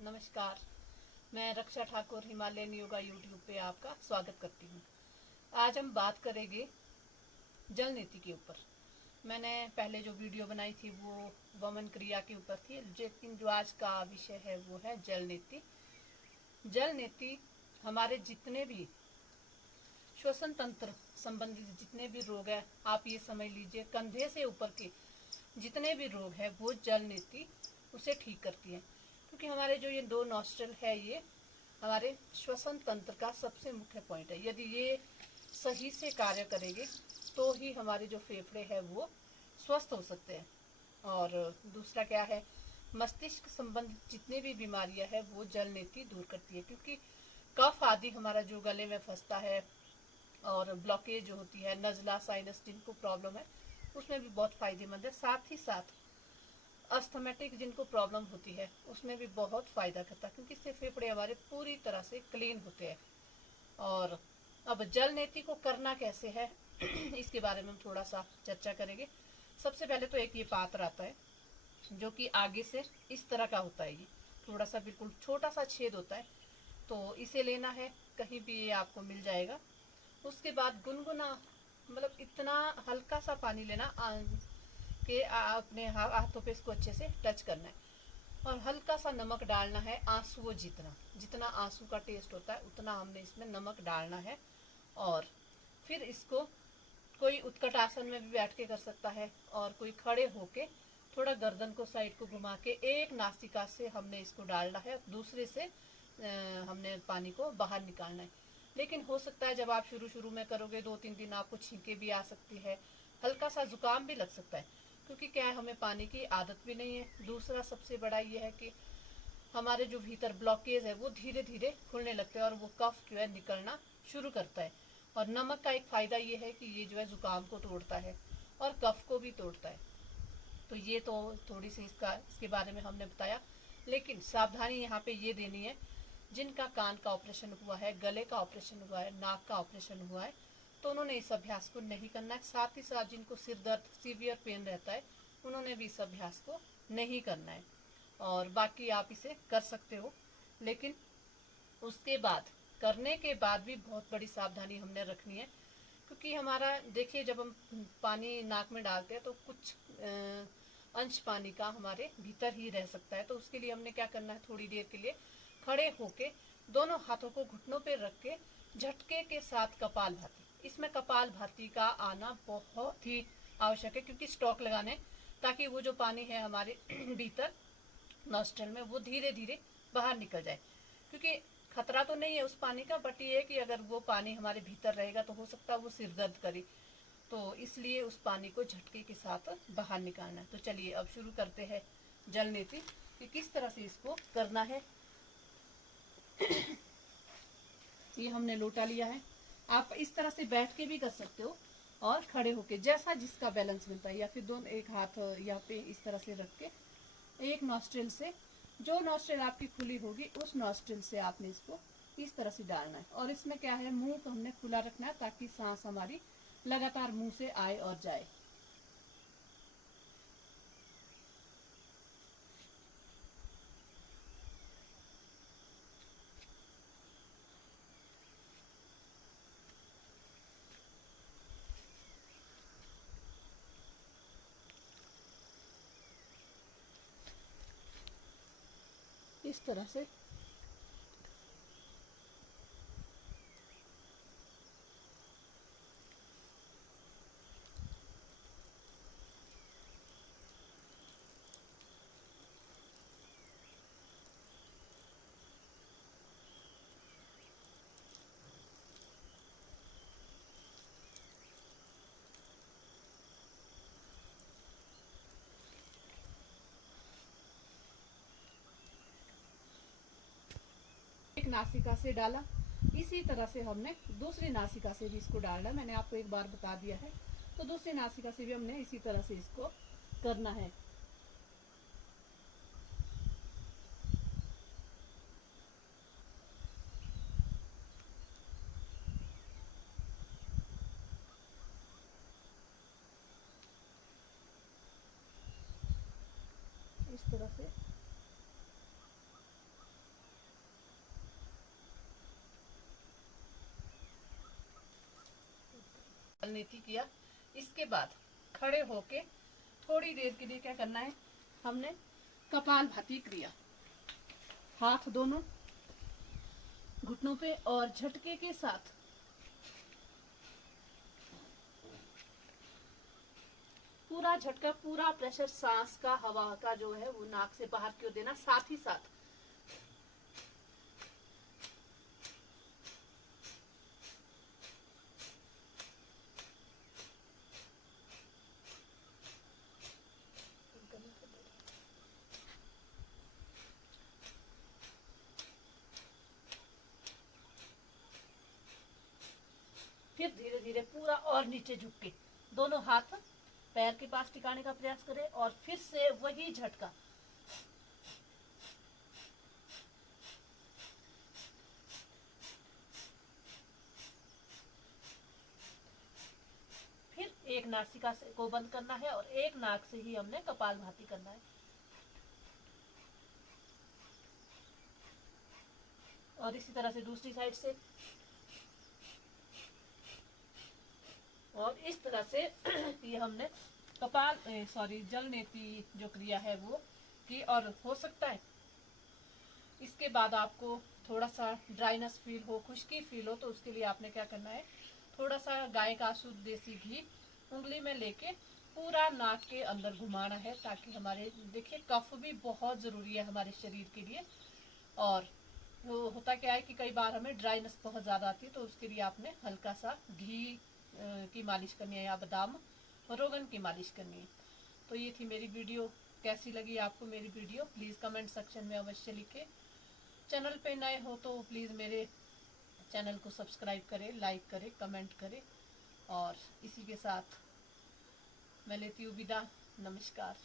नमस्कार। मैं रक्षा Thakur Himalayan yoga YouTube पे आपका स्वागत करती हूँ। आज हम बात करेंगे जल नीति के ऊपर। मैंने पहले जो वीडियो बनाई थी वो वमन क्रिया के ऊपर थी, लेकिन जो आज का विषय है वो है जल नीति। जल नीति हमारे जितने भी श्वसन तंत्र संबंधित जितने भी रोग है, आप ये समझ लीजिए कंधे से ऊपर के जितने भी रोग है वो जल नीति उसे ठीक करती है। क्योंकि हमारे जो ये दो नॉस्ट्रल है ये हमारे श्वसन तंत्र का सबसे मुख्य पॉइंट है। यदि ये सही से कार्य करेंगे तो ही हमारे जो फेफड़े हैं वो स्वस्थ हो सकते हैं। और दूसरा क्या है, मस्तिष्क संबंधित जितनी भी बीमारियां हैं वो जल नीति दूर करती है। क्योंकि कफ आदि हमारा जो गले में फंसता है और ब्लॉकेज जो होती है, नजला साइनस जिनको प्रॉब्लम है उसमें भी बहुत फायदेमंद है। साथ ही साथ अस्थमेटिक जिनको प्रॉब्लम होती है उसमें भी बहुत फायदा करता है, क्योंकि इससे फेफड़े हमारे पूरी तरह से क्लीन होते हैं। और अब जल नीति को करना कैसे है इसके बारे में हम थोड़ा सा चर्चा करेंगे। सबसे पहले तो एक ये पात्र आता है जो कि आगे से इस तरह का होता है। ये थोड़ा सा बिल्कुल छोटा सा छेद होता है, तो इसे लेना है, कहीं भी ये आपको मिल जाएगा। उसके बाद गुनगुना मतलब इतना हल्का सा पानी लेना कि अपने हाथों पे इसको अच्छे से टच करना है। और हल्का सा नमक डालना है, आंसुओं जितना जितना आंसू का टेस्ट होता है उतना हमने इसमें नमक डालना है। और फिर इसको कोई उत्कट आसन में भी बैठ के कर सकता है, और कोई खड़े होके थोड़ा गर्दन को साइड को घुमा के एक नासिका से हमने इसको डालना है, दूसरे से हमने पानी को बाहर निकालना है। लेकिन हो सकता है जब आप शुरू शुरू में करोगे 2-3 दिन आपको छींके भी आ सकती है, हल्का सा जुकाम भी लग सकता है, क्योंकि क्या है हमें पानी की आदत भी नहीं है। दूसरा सबसे बड़ा ये है कि हमारे जो भीतर ब्लॉकेज है वो धीरे धीरे खुलने लगते हैं और वो कफ जो है निकलना शुरू करता है। और नमक का एक फायदा ये है कि ये जो है जुकाम को तोड़ता है और कफ को भी तोड़ता है। तो ये तो थोड़ी सी इसके बारे में हमने बताया। लेकिन सावधानी यहाँ पे ये देनी है, जिनका कान का ऑपरेशन हुआ है, गले का ऑपरेशन हुआ है, नाक का ऑपरेशन हुआ है, तो उन्होंने इस अभ्यास को नहीं करना है। साथ ही साथ जिनको सिर दर्द सीवियर पेन रहता है उन्होंने भी इस अभ्यास को नहीं करना है। और बाकी आप इसे कर सकते हो, लेकिन उसके बाद करने के बाद भी बहुत बड़ी सावधानी हमने रखनी है। क्योंकि हमारा देखिए जब हम पानी नाक में डालते हैं तो कुछ अंश पानी का हमारे भीतर ही रह सकता है। तो उसके लिए हमने क्या करना है, थोड़ी देर के लिए खड़े होके दोनों हाथों को घुटनों पे रख के झटके के साथ कपाल भाती, इसमें कपाल भाती का आना बहुत ही आवश्यक है। क्योंकि स्टॉक लगाने, ताकि वो जो पानी है हमारे भीतर नॉस्ट्रल में वो धीरे धीरे बाहर निकल जाए। क्योंकि खतरा तो नहीं है उस पानी का, बट ये है कि अगर वो पानी हमारे भीतर रहेगा तो हो सकता है वो सिर दर्द करे। तो इसलिए उस पानी को झटके के साथ बाहर निकालना है। तो चलिए अब शुरू करते हैं जल नीति कि किस तरह से इसको करना है। ये हमने लोटा लिया है। आप इस तरह से बैठ के भी कर सकते हो और खड़े होके, जैसा जिसका बैलेंस मिलता है। या फिर दोनों एक हाथ यहाँ पे इस तरह से रख के एक नॉस्ट्रिल से, जो नॉस्ट्रिल आपकी खुली होगी उस नॉस्ट्रिल से आपने इसको इस तरह से डालना है। और इसमें क्या है, मुंह को हमने खुला रखना है ताकि सांस हमारी लगातार मुंह से आए और जाए। इस तरह से एक नासिका से डाला, इसी तरह से हमने दूसरी नासिका से भी इसको डालना। मैंने आपको एक बार बता दिया है, तो दूसरी नासिका से भी हमने इसी तरह से इसको करना है। इस तरह से जल नीति किया। इसके बाद खड़े होके थोड़ी देर के लिए क्या करना है, हमने कपालभाति क्रिया, हाथ दोनों घुटनों पे और झटके के साथ पूरा झटका, पूरा प्रेशर सांस का, हवा का जो है वो नाक से बाहर क्यों देना, साथ ही साथ फिर धीरे धीरे पूरा और नीचे झुक के दोनों हाथ पैर के पास टिकाने का प्रयास करें और फिर से वही झटका। फिर एक नासिका से को बंद करना है और एक नाक से ही हमने कपालभाति करना है। और इसी तरह से दूसरी साइड से, और इस तरह से ये हमने जल नेति जो क्रिया है वो की। और हो सकता है इसके बाद आपको थोड़ा सा ड्राइनेस फील हो, खुश्की फील हो, तो उसके लिए आपने क्या करना है, थोड़ा सा गाय का शुद्ध देसी घी उंगली में लेके पूरा नाक के अंदर घुमाना है, ताकि हमारे, देखिए कफ भी बहुत जरूरी है हमारे शरीर के लिए। और वो होता क्या है कि कई बार हमें ड्राइनेस बहुत ज्यादा आती है, तो उसके लिए आपने हल्का सा घी की मालिश करनी है या बादाम रोगन की मालिश करनी है। तो ये थी मेरी वीडियो। कैसी लगी आपको मेरी वीडियो, प्लीज़ कमेंट सेक्शन में अवश्य लिखें। चैनल पे नए हो तो प्लीज़ मेरे चैनल को सब्सक्राइब करें, लाइक करें, कमेंट करें। और इसी के साथ मैं लेती हूँ विदा। नमस्कार।